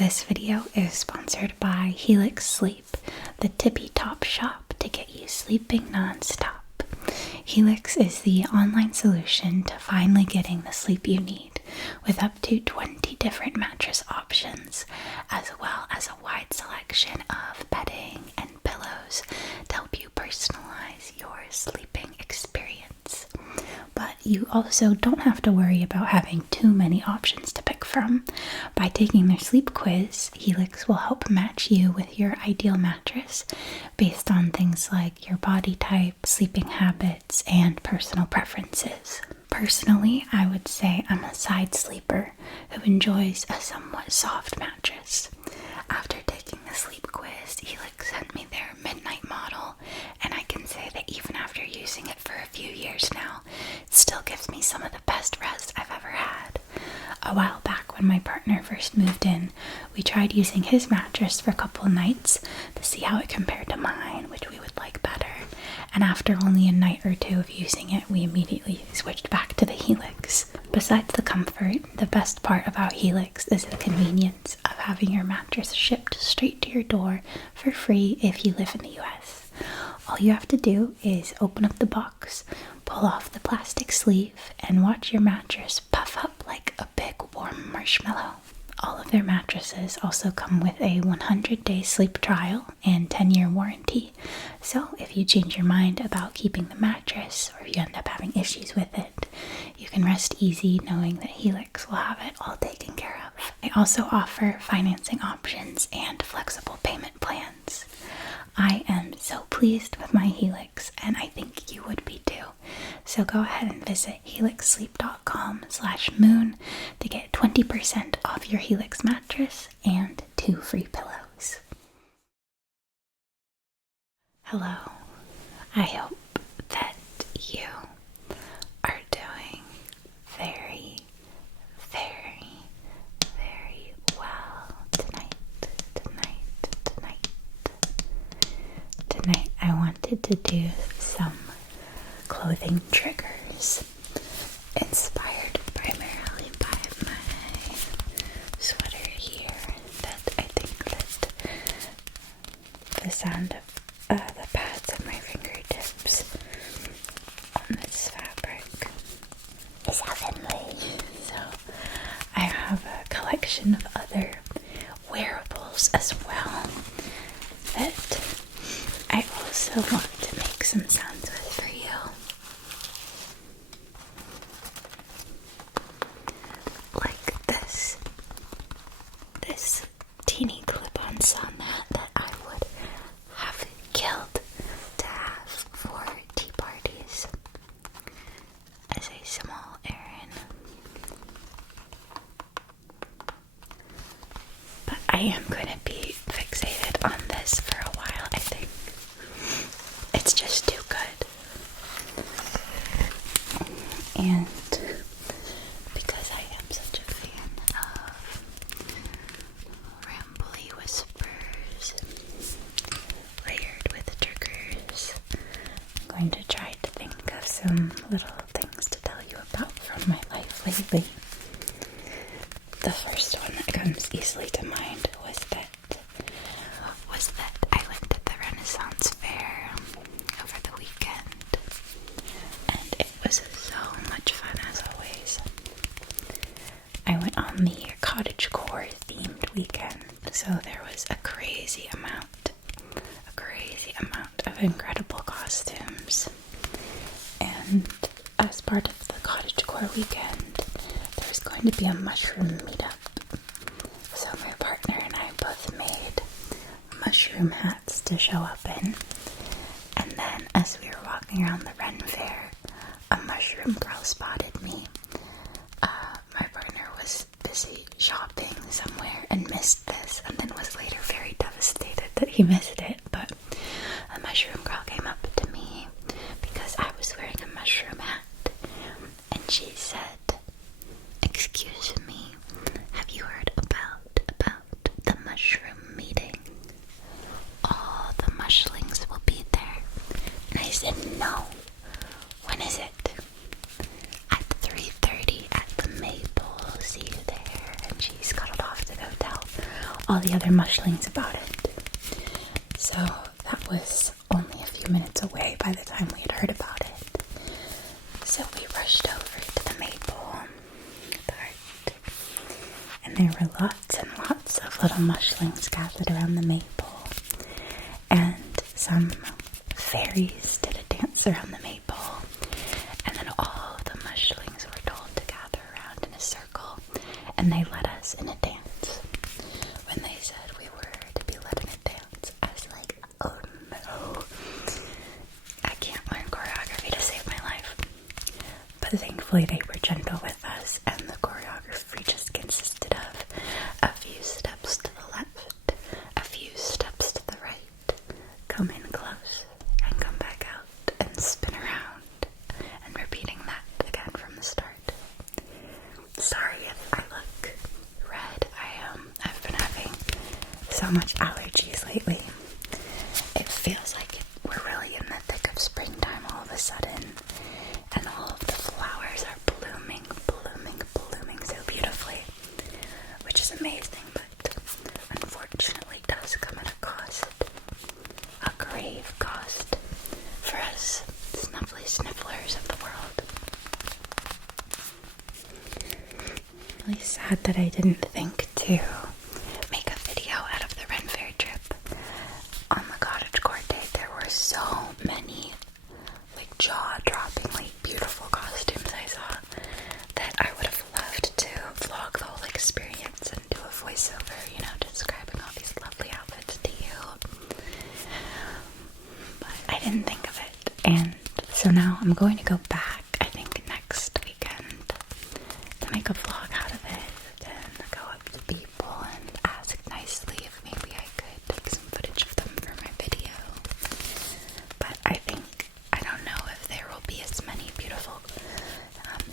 This video is sponsored by Helix Sleep, the tippy top shop to get you sleeping non-stop. Helix is the online solution to finally getting the sleep you need, with up to 20 different mattress options, as well as a wide selection of bedding and pillows to help you personalize your sleeping experience. But you also don't have to worry about having too many options to pick from. By taking their sleep quiz, Helix will help match you with your ideal mattress based on things like your body type, sleeping habits, and personal preferences. Personally, I would say I'm a side sleeper who enjoys a somewhat soft mattress. After taking the sleep quiz, Helix sent me their midnight model, and I can say that even after using it for a few years now, it still gives me some of the best rest I've ever had. A while back when my partner first moved in, we tried using his mattress for a couple of nights to see how it compared to mine, which we would like better. And after only a night or two of using it, we immediately switched back to the Helix. Besides the comfort, the best part about Helix is the convenience of having your mattress shipped straight to your door for free if you live in the US. All you have to do is open up the box, pull off the plastic sleeve, and watch your mattress puff up like a big warm marshmallow. All of their mattresses also come with a 100-day sleep trial and 10-year warranty. So if you change your mind about keeping the mattress, or if you end up having issues with it, you can rest easy knowing that Helix will have it all taken care of. They also offer financing options and flexible payment plans. I am so pleased with my Helix, and I think you would be too. So go ahead and visit helixsleep.com/moon to get 20% off your Helix mattress and 2 free pillows. Hello, I hope that you are doing very, very, very well tonight. Tonight I wanted to do some clothing triggers inspired primarily by my sweater here, that I think that the sound of the pads of my fingertips on this fabric is heavenly. So I have a collection of other wearables as well that I also want to make some sounds with for you. Like this teeny clip-on sun hat that I would have killed to have for tea parties as a small errand. But I am going to be fixated on this for a while, I think. It's just too good. And because I am such a fan of rambly whispers layered with triggers, I'm going to try to think of some little things to tell you about from my life lately. The first one that comes easily to mind was that I went to the Renaissance Fair over the weekend, and it was so much fun as always. I went on the cottagecore themed weekend, so there was a crazy amount of incredible costumes. And as part of the cottagecore weekend, there was going to be a mushroom meetup. So my partner and I both made mushroom hats to show up in. And then as we were walking around the Ren Fair, a mushroom girl spotted me. My partner was busy shopping somewhere and missed this, and then was later very devastated that he missed it. But a mushroom girl came up to me because I was wearing a mushroom hat, and she said, "Excuse me, have you heard about the mushroom meeting? All the mushlings will be there." And I said, "No. When is it?" "At 3:30 at the Maple. See you there." And she scuttled off to go tell all the other mushlings about it. So that was only a few minutes away by the time we had heard about it. So we rushed over to the maple part, and there were lots and lots of little mushlings gathered around the maple, and some fairies did a dance around the maple, and then all of the mushlings were told to gather around in a circle, and they led us in a dance. When they said we were to be led in a dance, I was like, oh no, I can't learn choreography to save my life. But thankfully they were gentle with us, and the choreography just consisted of a few steps to the left, a few steps to the right, come in close, and come back out, and spin around, and repeating that again from the start. Sorry if I look red. I've been having so much allergies lately. It feels like we're really in the thick of springtime all of a sudden, and all of the flowers are blooming so beautifully, which is amazing, but unfortunately does come at a cost, a grave cost for us snuffly snifflers of the world. Really sad that I didn't think to make a video out of the Ren Fair trip. On the cottage court day, there were so many jaw-droppingly beautiful costumes I saw that I would have loved to vlog the whole experience and do a voiceover, describing all these lovely outfits to you. But I didn't think of it, and so now I'm going to go back, I think next weekend, to make a vlog out of it and go up to people and ask nicely if maybe I could take some footage of them for my video. But I don't know if there will be as many beautiful,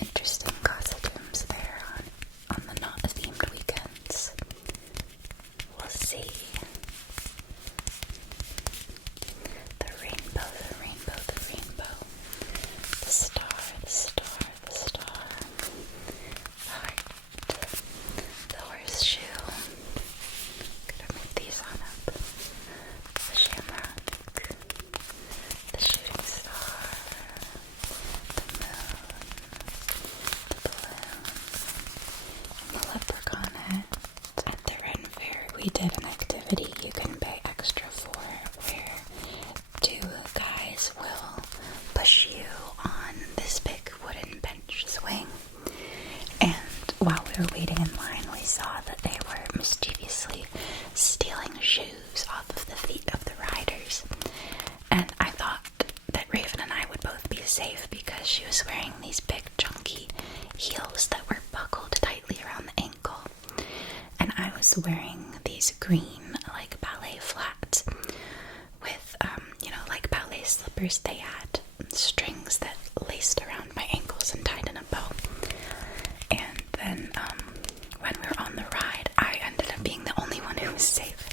interesting costumes there on the not themed weekends. We'll see. The rainbow, the rainbow, the rainbow. The star, the star, the star. The heart. The horseshoe. Gotta move these on up. The shamrock. The shooting star. The moon. The balloon. And the leprechaun hat. At the Ren Fair, we did an activity you can pay extra for, where two guys will push you on this big wooden bench swing. And while we were waiting in line, we saw that they were mischievously stealing shoes off of the feet of the riders. And I thought that Raven and I would both be safe because she was wearing these big chunky heels that were buckled tightly around the ankle. And I was wearing these green, ballet flats with, like ballet slippers. They had strings that laced around my ankles and tied in a bow. And then, when we were on the ride, I ended up being the only one who was safe.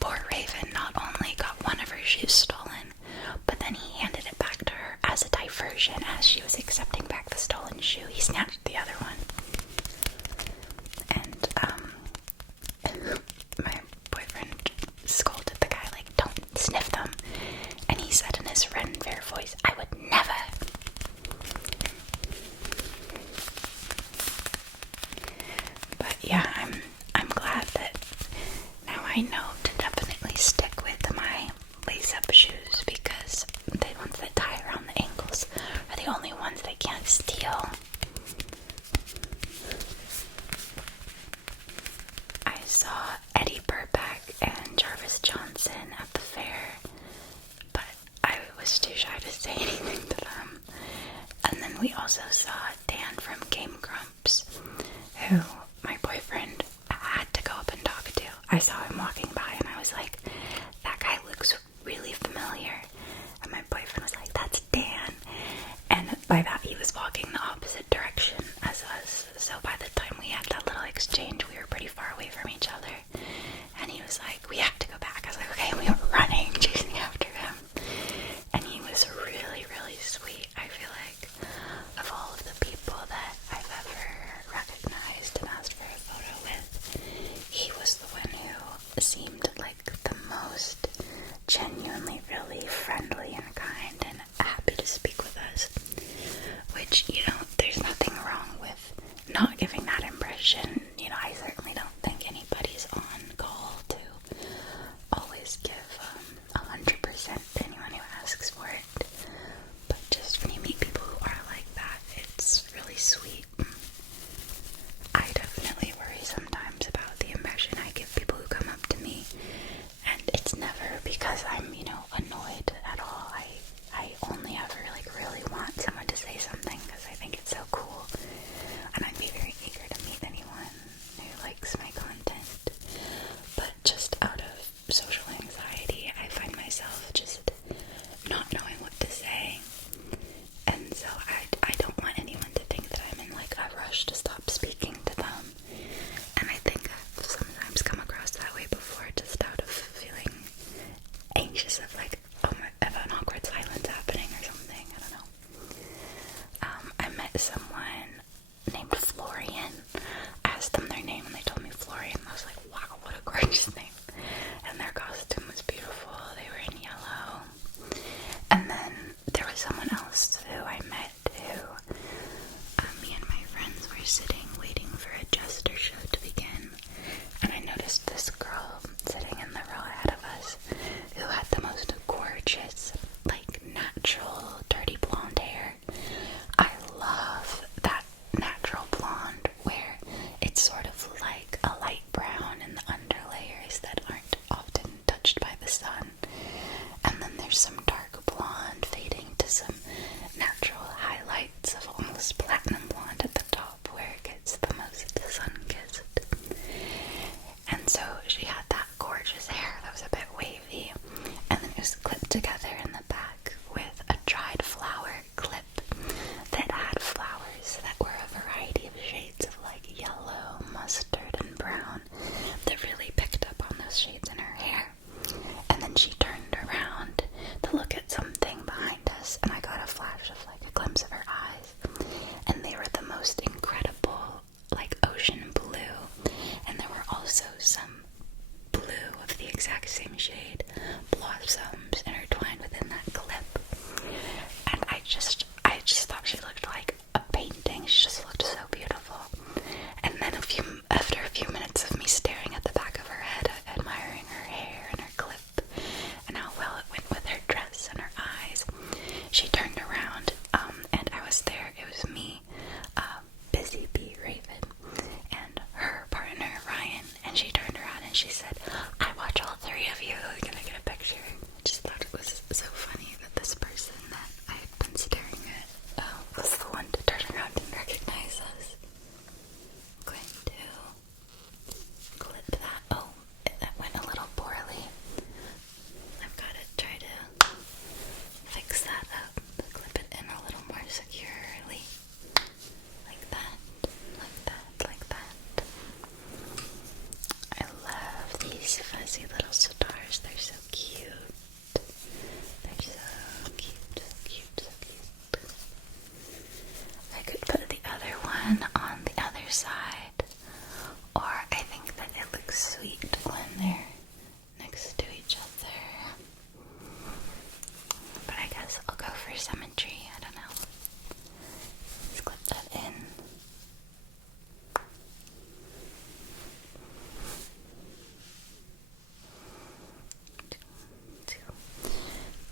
Poor Raven not only got one of her shoes stolen, but then he handed it back to her as a diversion. As she was accepting back the stolen shoe, he snatched the other one. And, my boyfriend scolded the guy, don't sniff them. And he said in his Ren Fair voice, I would never. But yeah, I'm glad that now I know to definitely stick with my lace-up shoes, because the ones that tie around the ankles are the only ones they can't steal. I saw Eddie Burback and Jarvis Johnson at the fair, but I was too shy to say anything to them. And then we also saw Dan from Game Grumps, who my boyfriend had to go up and talk to. I saw him walking by and I was like, that guy looks really familiar. And my boyfriend was like, that's Dan. And by that he was walking the opposite direction as us. So by the time we had that little exchange, we were pretty far away from each other. And he was like, we have to go back. I was like, okay, and we were running, chasing after him. And he was really, really sweet. I feel like of all of the people that I've ever recognized and asked for a photo with, he was the one who just out of social anxiety, I find myself just not knowing what to say. And so I don't want anyone to think that I'm in like a rush to stop speaking to them. And I think I've sometimes come across that way before, just out of feeling anxious of like, oh my, of an awkward silence happening or something. I don't know. I met someone named Florian. I asked them their name and they told me Florian. I was like, wow, what a gorgeous name. And their costume was beautiful. They were in yellow. And then there was someone else who I met who me and my friends were sitting waiting for a jester show to begin. And I noticed this girl sitting in the row ahead of us who had the most gorgeous, like, natural, dirty blonde hair. I love that natural blonde where it's sort of like a light brown in the underlayers that aren't often touched by the sun. And then there's some dark blonde fading to some natural highlights of almost platinum blonde at the top where it gets the most sun-kissed. And so she had that gorgeous hair that was a bit wavy, and then it was clipped together in the back with a dried flower clip that had flowers that were a variety of shades of like yellow, mustard, and brown that really picked up on those shades in her hair. And then she turned around to look at something behind us, and I got a flash of like a glimpse of her eyes, and they were the most incredible, like ocean blue, and there were also some blue of the exact same shade blossoms intertwined within that clip. And I just thought she looked like a painting. She just looked so beautiful. And then after a few minutes of me staring at the back of her head, admiring her hair and her clip and how well it went with her dress and her eyes, she turned around, and I was there. It was me, Busy Bee Raven, and her partner Ryan, and she turned around and she said, I watch all three of you. Can I get a picture? I just thought it was so funny that this person that I had been staring at was the one to turn around and recognize us. I'm going to clip that. Oh, that went a little poorly. I've got to try to fix that up. Clip it in a little more securely. Like that, like that, like that. I love these fuzzy little stars. They're so cute. They're so cute, so cute, so cute. I could put the other one on the other side, or I think that it looks sweet when they're next to each other. But I guess I'll go for symmetry. I don't know. Let's clip that in.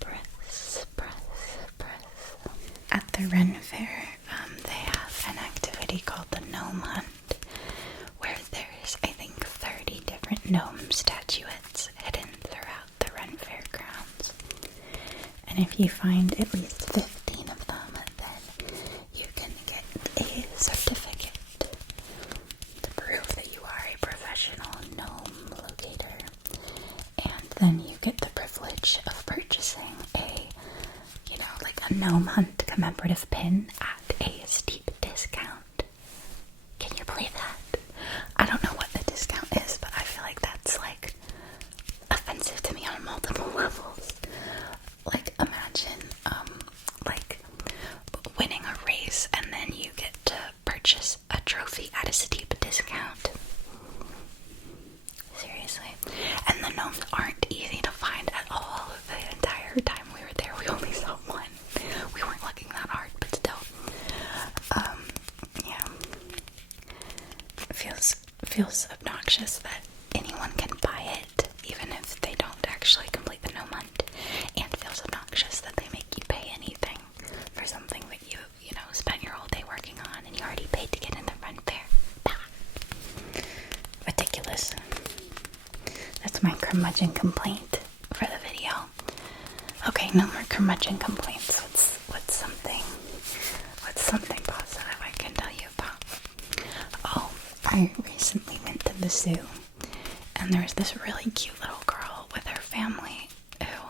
Press, press, press. At the Ren Fair, they have an activity called the Gnome Hunt, where there's, I think, 30 different gnome statuettes hidden throughout the Ren Fair grounds. And if you find at least 15 of them, then you can get a certificate to prove that you are a professional gnome locator. And then you get the privilege of purchasing a gnome hunt commemorative pin at a steep discount. Can you believe that? I don't know what the discount is, but I feel like that's like offensive to me on multiple levels. Like, imagine like winning a race and then you get to purchase a trophy at a steep discount. Seriously. And the gnomes aren't easy to find at all. The entire time we were there, we only saw one. We weren't looking that hard, but still. Yeah. It feels obnoxious that anyone can buy it, even if they don't actually complete the gnome hunt. And feels obnoxious that they make you pay anything for something that you spent your whole day working on and you already paid to get in the Ren Fair. Bah. Ridiculous. That's my curmudgeon complaint for the video. Okay, no more curmudgeon complaints. What's something positive I can tell you about? Oh, I recently went to the zoo, and And there was this really cute little girl with her family who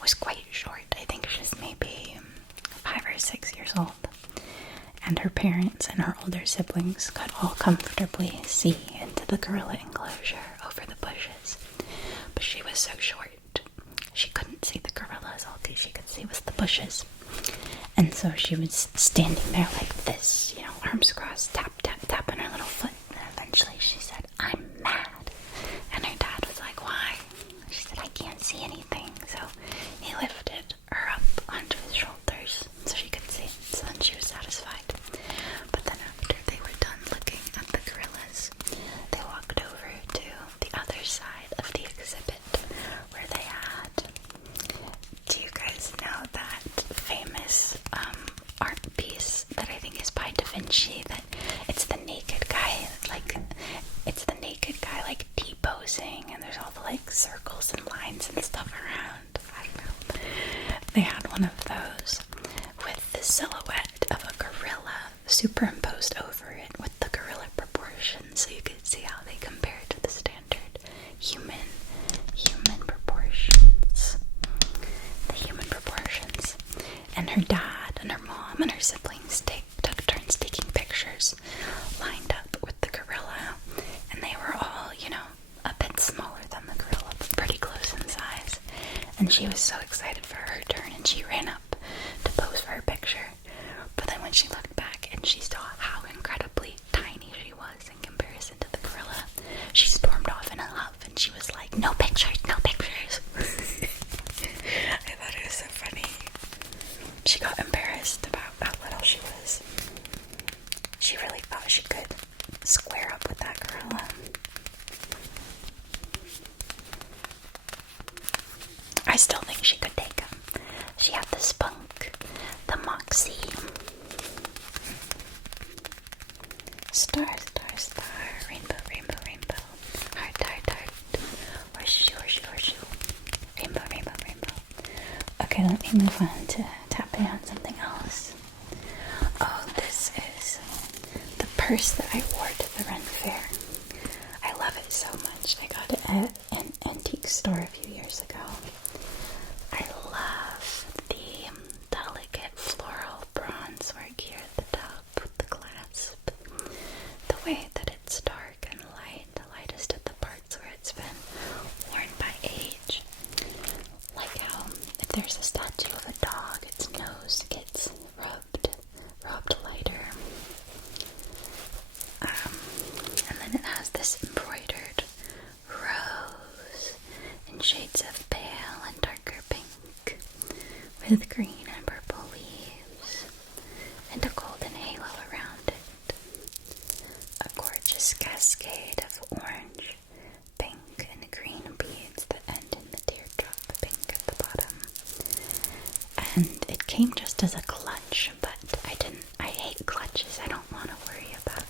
was quite short. I think she's maybe 5 or 6 years old. And her parents and her older siblings could all comfortably see into the gorilla enclosure over the bushes. But she was so short, she couldn't see the gorillas. All she could see was the bushes. And so she was standing there like this, you know, arms crossed, tap, tap, tapping her little foot. And eventually she said, "I'm mad." And her dad was like, "Why?" She said, "I can't see anything." So he lifted her up onto his shoulders so she could see. So then she was satisfied. But then after they were done looking at the gorillas, they walked over to the other side of the exhibit where they had, do you guys know that famous art piece that I think is by Da Vinci, that it's the naked guy, like T-posing, and there's all the like circles and lines and stuff around. I don't know. They had one of those with the silhouette of a gorilla superimposed over it with the gorilla proportions, so you could see how they compare to the standard human proportions. The human proportions. And her dad and her mom and her siblings took turns taking pictures lined up with the gorilla, and they were all, you know, a bit smaller than the gorilla, but pretty close in size. And she was so excited for her turn, and she ran up to pose for her picture. But then when she looked back and she saw how incredibly tiny she was in comparison to the gorilla, she stormed off in a huff and she was like, "No pictures, no pictures." I thought it was so funny. She got embarrassed about how little she was. She really thought she could square up with that gorilla. I still think she could take him. She had the spunk, the moxie. Star, star, star, rainbow, rainbow, rainbow, heart, heart, heart, horseshoe, horseshoe, horseshoe, rainbow, rainbow, rainbow. Okay, let me move on to tapping on something else. Oh, this is the purse that I wore to the Ren Fair. I love it so much. I got it at an antique store a few years ago. I love the delicate floral bronze work here at the top with the clasp. The way that it's dark and light, the lightest at the parts where it's been worn by age. Like how if there's a statue of a dog, its nose gets rubbed lighter. And then it has this embroidered rose in shades of pale and darker pink with green and purple leaves and a golden halo around it. A gorgeous cascade of orange, pink, and green beads that end in the teardrop pink at the bottom. And it came just as a clutch, but I hate clutches. I don't want to worry about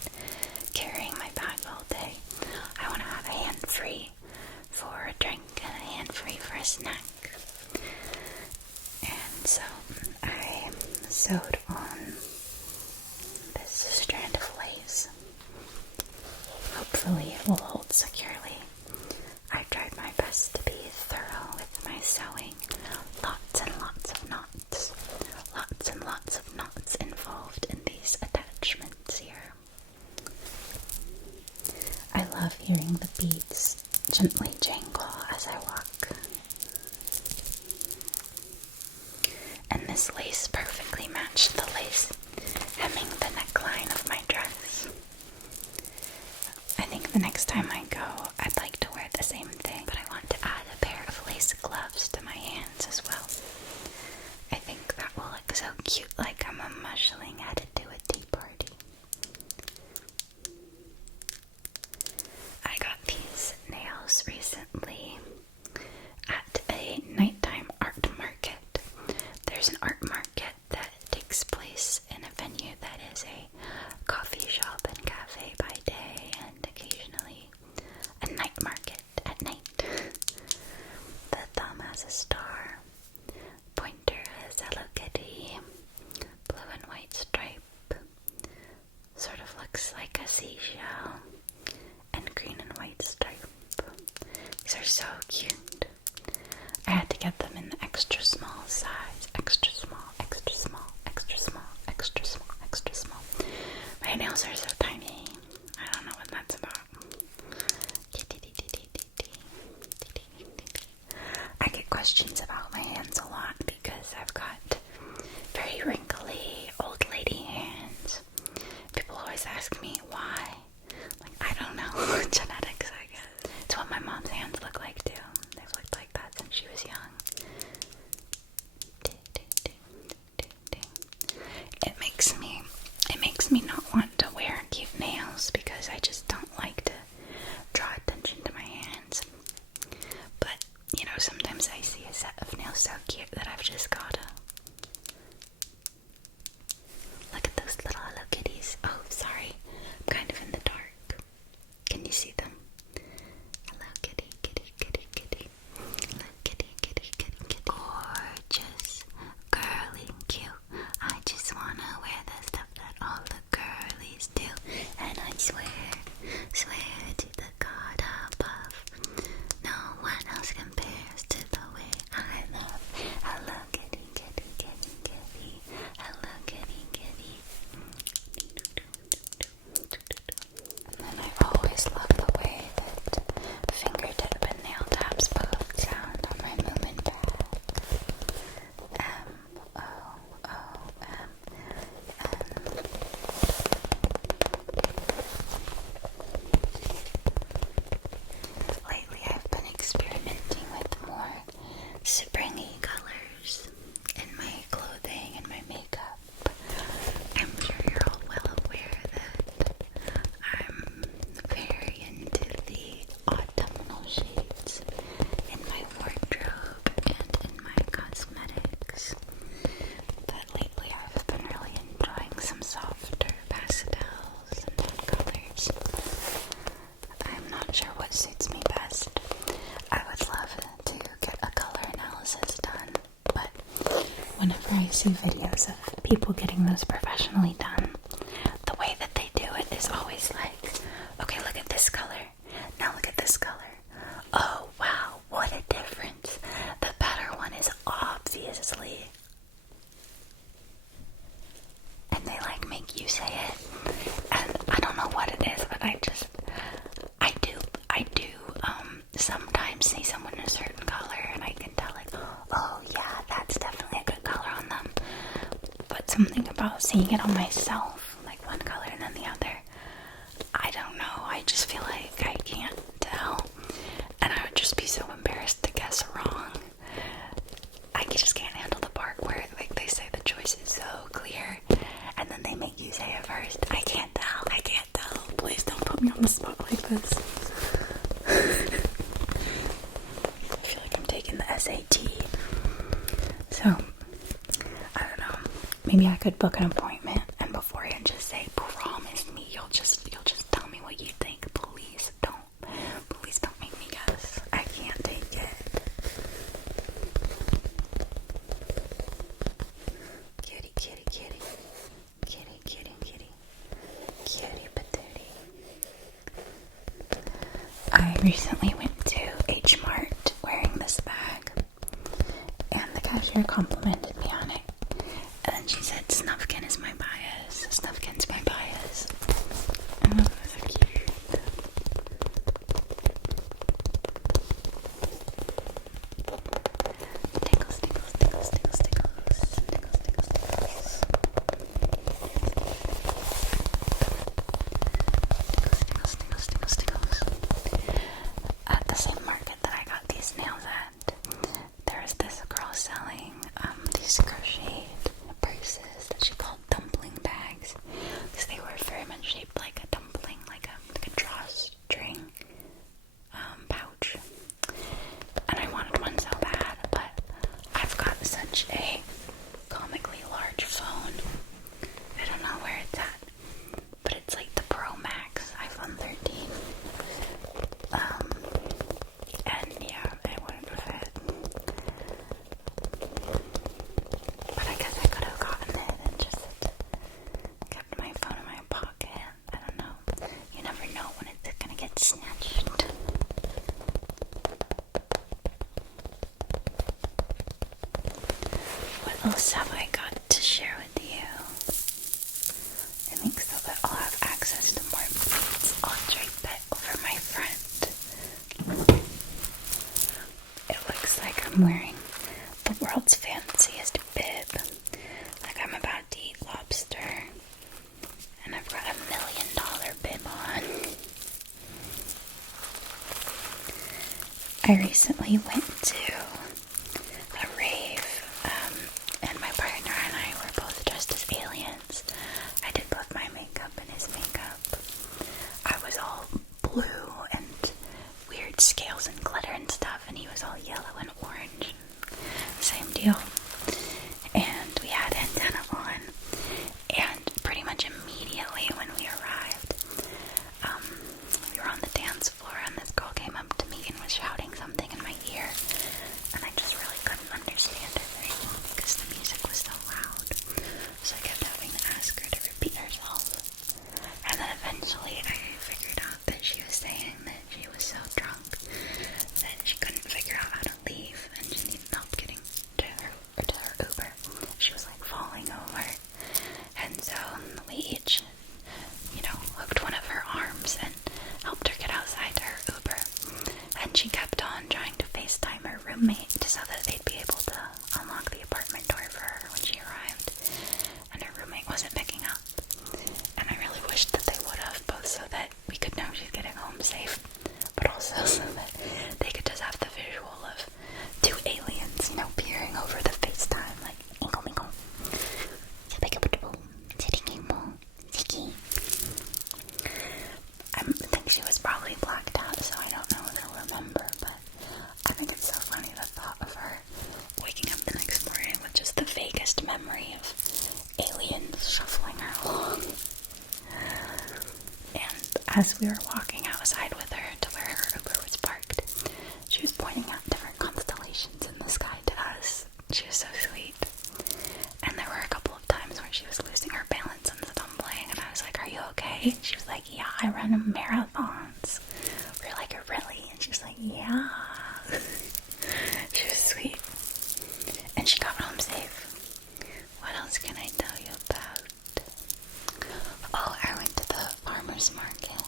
carrying my bag all day. I want to have a hand free for a drink and a hand free for a snack. And so I sewed on this strand of lace. Hopefully it will hold securely. I've tried my best to be thorough with my sewing. Lots and lots of knots. Lots and lots of knots involved in these attachments here. I love hearing the beads gently jangle as I walk. And this lace perfectly matched the lace hemming the neckline of my dress. I think the next time I go, I'd like to wear the same thing, but I want to add a pair of lace gloves to my hands as well. I think that will look so cute, like I'm a mushling headed to a tea party. I got these nails recently at a nighttime art market. There's an art market that takes place in a venue that is a coffee shop and cafe by day, and occasionally a night market at night. The thumb has a star, pointer has Hello Kitty, blue and white stripes, These are so cute. I had to get them in the extra small size. Extra small, extra small, extra small, extra small, extra small. My nails are so tiny. I don't know what that's about. I get questions about my hands a lot because I've got very wrinkly old lady hands. People always ask me why. Like, I don't know. Genetics, I guess. It's what my mom's hands look like too. They've looked like that since she was young. It makes me not want to wear cute nails because I just don't like to draw attention to my hands. But, you know, sometimes I see a set of nails so cute that I've just gotta. Look at those little Hello Kitties. Oh, sorry. I'm kind of in the dark. Can you see them? Hello Kitty, kitty, kitty, kitty. Hello Kitty, kitty, kitty, kitty. Gorgeous, girly, cute. I just wanna wear the stuff that all the girlies do. And I swear to the God above, no one else compares to the way I love. Hello Kitty, kitty, kitty, kitty. Hello Kitty, kitty. And then I always love the way that fingertip and nail taps both sound on my Moomin bag. M-O-O-M. Lately I've been experimenting with more springy colors in my clothing and my makeup. I'm sure you're all well aware that I'm very into the autumnal shades in my wardrobe and in my cosmetics. But lately I've been really enjoying some softer pastels and tone colors. I'm not sure what suits me best. I would love to get a color analysis done, but whenever I see videos of people getting those professionally done, the way that they do it is always like, okay, look at this color. Now look at this color. Oh, wow, what a difference. The better one is obviously. And they like make you say it. And I don't know what it is, but I do sometimes see someone in a certain color and I can tell like, oh yeah, that's definitely a good color on them. But something about seeing it on myself, like one color and then the other, I don't know, I just feel like I can't tell. And I would just be so embarrassed to guess wrong. I just can't handle the part where like they say the choice is so clear and then they make you say it first. I can't tell. Please don't put me on the spot like this. I feel like I'm taking the SAT. So, I don't know. Maybe I could book an appointment and beforehand just say, promise me you'll just tell me what you think. Please don't make me guess. I can't take it. Kitty, kitty, kitty. Kitty, kitty, kitty. Cutie patootie. I recently went to H Mart wearing this bag, and the cashier complimented me on it. And then she said, Snufkin is my bias. Snufkin's my bias. Oh, that's so cute. Tickles, tickles, tickles, tickles, tickles. Tickles, tickles, tickles. Tickles, tickles, tickles, tickles. At the same market that I got these nails at, there was this girl selling these little stuff I got to share with you. I think so that I'll have access to more beads. I'll drape it over my front. It looks like I'm wearing the world's fanciest bib. Like I'm about to eat lobster. And I've got $1 million bib on. I recently went to a rave, and my partner and I were both dressed as aliens. I did both my makeup and his makeup. I was all blue and weird scales and glitter and stuff, and he was all yellow and orange. Same deal. And we had antenna on, and pretty much immediately when we arrived, we were on the dance floor, and this girl came up to me and was shouting something in my ear, and I just really couldn't understand it because the music was so loud. So I kept having to ask her to repeat herself. And then eventually I figured out that she was saying that she was so drunk that she couldn't figure out how to leave, and she needed help getting to her Uber. She was like falling over. And so we each, hooked one of her arms and helped her get outside to her Uber. And she kept on trying to FaceTime her roommate so that they'd be able to unlock the apartment door for her when she arrived. And her roommate wasn't picking up. And I really wished that they would have, both so that we could know she's getting home safe, but also so that they could just have the visual of two aliens, peering over the FaceTime, like, ingo mingo. I think she was probably blacked out, so I don't know if they'll remember, but I think it's so funny the thought of her waking up the next morning with just the vaguest memory of aliens shuffling her along. And as we were walking outside with her to where her Uber was parked, she was pointing out different constellations in the sky to us. She was so sweet. And there were a couple of times where she was losing her balance and stumbling, and I was like, "Are you okay?" She was like, "Yeah, I run marathons." We were like, "Really?" And she was like, "Yeah." She was sweet. And she got home safe. What else can I tell you about? Oh, I went to the farmer's market.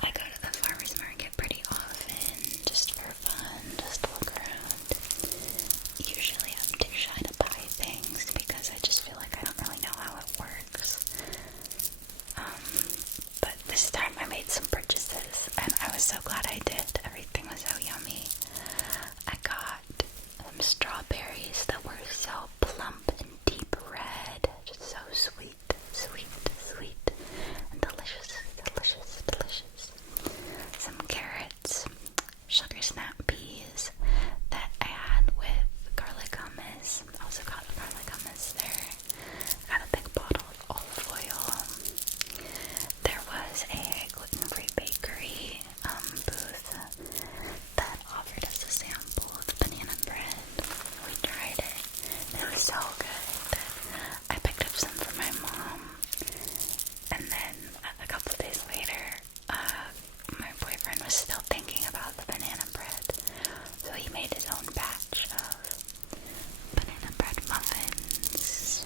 I go to the farmer's market pretty often, just for fun, just to look around. Usually I'm too shy to buy things because I just feel like I don't really know how it works. But this time I made some purchases, and I was so glad I did. Everything was so yummy. I got some strawberries that were so plump and deep red, just so sweet, and delicious. Some carrots, sugar snap peas that I had with garlic hummus. Also got garlic hummus there. Got a big bottle of olive oil. There was a gluten-free bakery booth that offered us a sample of banana bread. We tried it. It was so good. I picked up some for my mom. And then a couple of days later, my boyfriend was still thinking about the banana bread. So he made his own batch of banana bread muffins.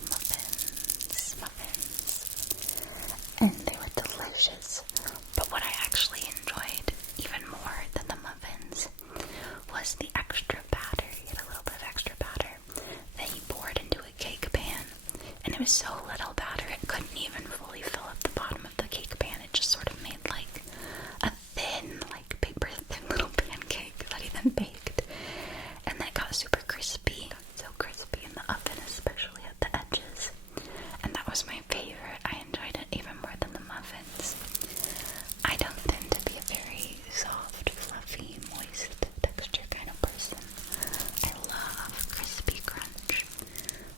And they were delicious. But what I actually enjoyed even more than the muffins was the extra batter. He had a little bit of extra batter that he poured into a cake pan. And it was so little batter, it couldn't even fully fill up the bottom of the cake pan. It just sort of made like a thin, like paper thin little pancake that he then baked. And then it got super crispy. It got so crispy in the oven, especially at the edges. And that was my favorite. I enjoyed it even more than the muffins. I don't tend to be a very soft, fluffy, moist texture kind of person. I love crispy crunch.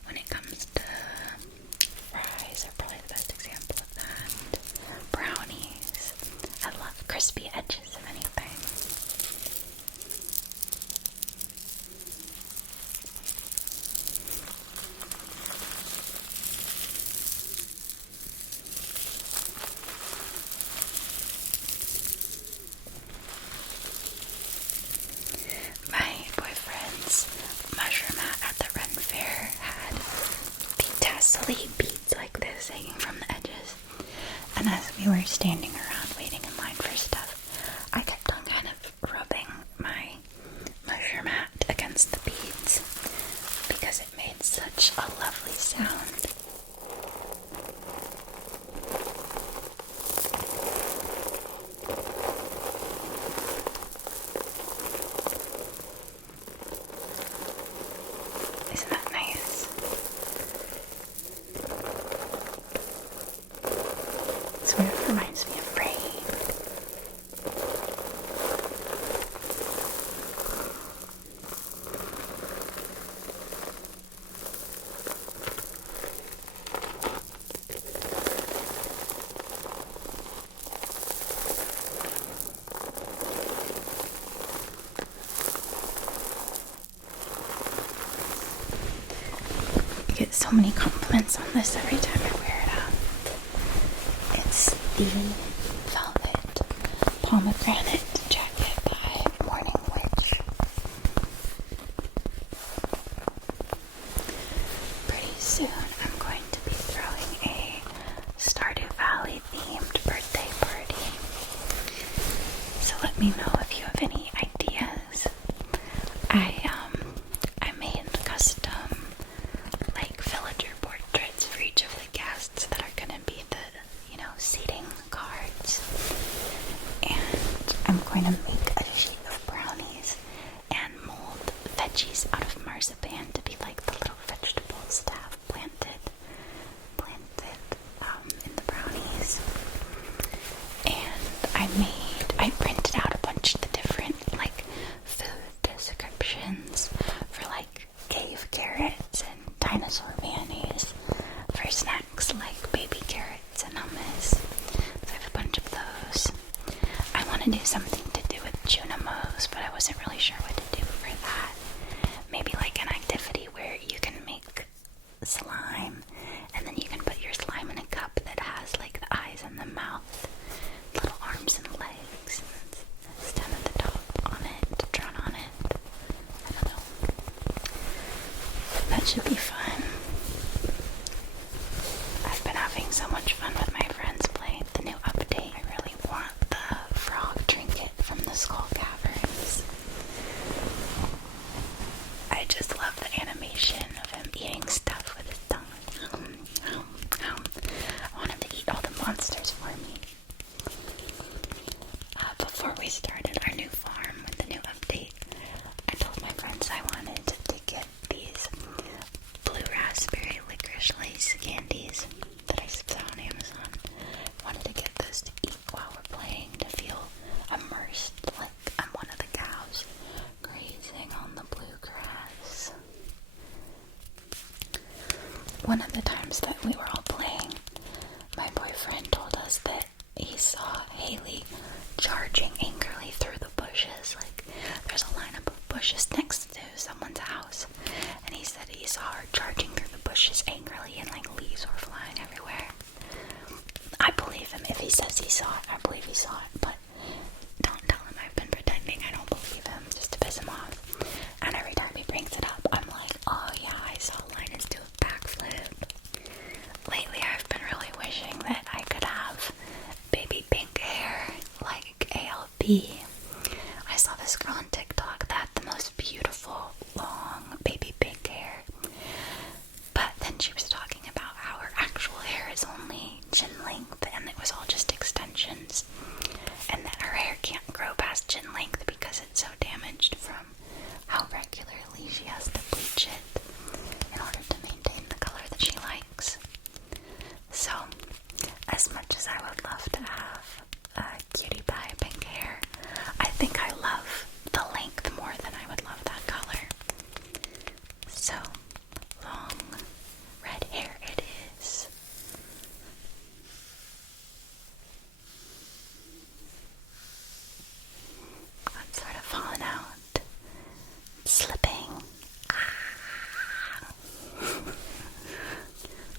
When it comes to fries, are probably the best example of that. Brownies. I love crispy edges of anything. Isn't that nice? Sort of reminds me of rain. I get so many compliments on this every time I wear it out. It's the velvet pomegranate jacket by Morning Witch. Pretty soon I'm going to be throwing a Stardew Valley themed birthday party. So let me know if you have any ideas. I made custom like villager portraits for each of the guests that are gonna be the, seating cards. And I'm going to make a sheet of brownies and mold veggies out of marzipan to be like the little vegetables to have planted in the brownies. And I printed out a bunch of the different like food descriptions for like cave carrots and dinosaur mayonnaise for snacks like baby carrots and hummus. So I have a bunch of those. I want to do something to do with Junimos, but I wasn't really sure what to do for that. Maybe like an activity where you can make slime and then you can put your slime in a cup that has like the eyes and the mouth, little arms and legs, and stem at the top on it, drawn on it. I don't know. That should be fun. I've been having so much fun with my friends playing the new update. I really want the frog trinket from the Skull Caverns. I just love the animation of him eating stuff with his tongue. I want him to eat all the monsters for me. Before we started our new farm with the new update, I told my friends I wanted to get these blue raspberry licorice lace candies that I saw on Amazon. I wanted to get those to eat while we're playing, to feel immersed like I'm one of the cows grazing on the bluegrass. One of the times that we were all playing, my boyfriend told us that he saw Haley charging angrily through the bushes. Like, there's a lineup of bushes next to someone's house, and he said he saw her charging through the bushes angrily and like leaves were flying everywhere. I believe him. If he says he saw it, I believe he saw it, but don't tell him I've been pretending I don't believe him, just to piss him off. And every time he brings it up, I'm like, oh yeah, I saw Linus do a backflip. Lately I've been really wishing that I could have baby pink hair like ALP. I saw this girl on TikTok that had the most beautiful long baby pink hair, but then she was talking about how her actual hair is only chin length and it was all just extensions, and that her hair can't grow past chin length because it's so damaged from how regularly she has to bleach it in order to maintain the color that she likes. So, as much as I would love to have cutie pie pink hair, I think I love the length more than I would love that color. So, long red hair it is. I'm sort of falling out, slipping.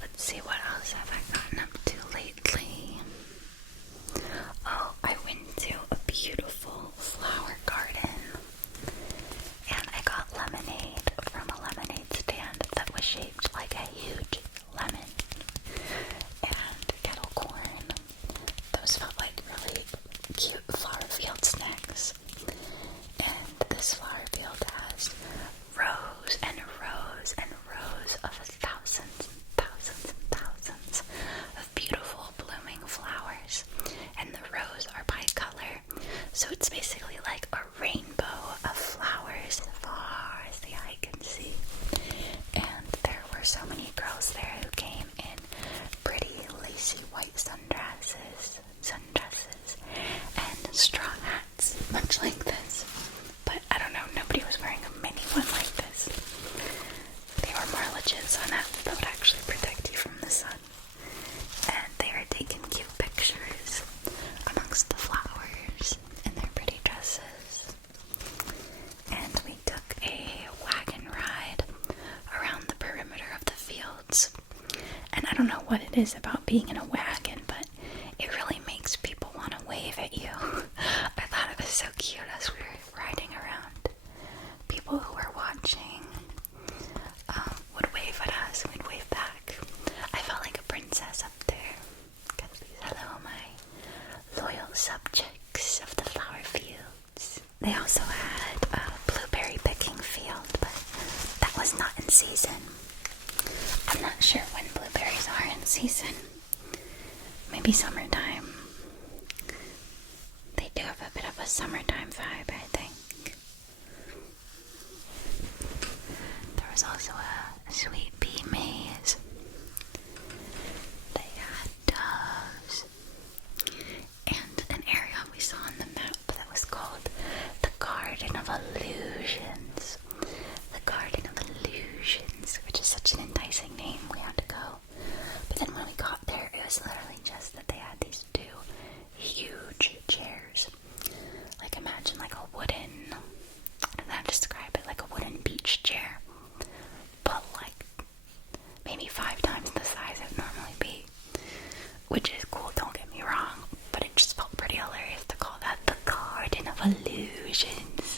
Let's see, what else have I gotten up to lately? Oh, I went to a beautiful flower garden, and I got lemonade from a lemonade stand that was shaped like a huge lemon, and kettle corn. Those felt like really cute flower field snacks. And this flower field has anyone like this. They were more legit sunhats that would actually protect you from the sun. And they were taking cute pictures amongst the flowers in their pretty dresses. And we took a wagon ride around the perimeter of the fields. And I don't know what it is about being in a wagon, but it really makes people want to wave at you. I thought it was so cute as we were riding around. People who were watching would wave at us and we'd wave back. I felt like a princess up there. Hello, my loyal subjects of the flower fields. They also had a blueberry picking field, but that was not in season. I'm not sure when blueberries are in season. Maybe summertime. They do have a bit of a summertime vibe, I think. There was also a sweet pea maze. They had doves. And an area we saw on the map that was called the Garden of Illusions. The Garden of Illusions, which is such an enticing name. We had to go. But then when we got there, it was literally just that they had these two huge chairs. Like imagine like a wooden, I don't know how to describe it, like a wooden beach chair. But like maybe 5 times the size it would normally be. Which is cool, don't get me wrong. But it just felt pretty hilarious to call that the Garden of Illusions.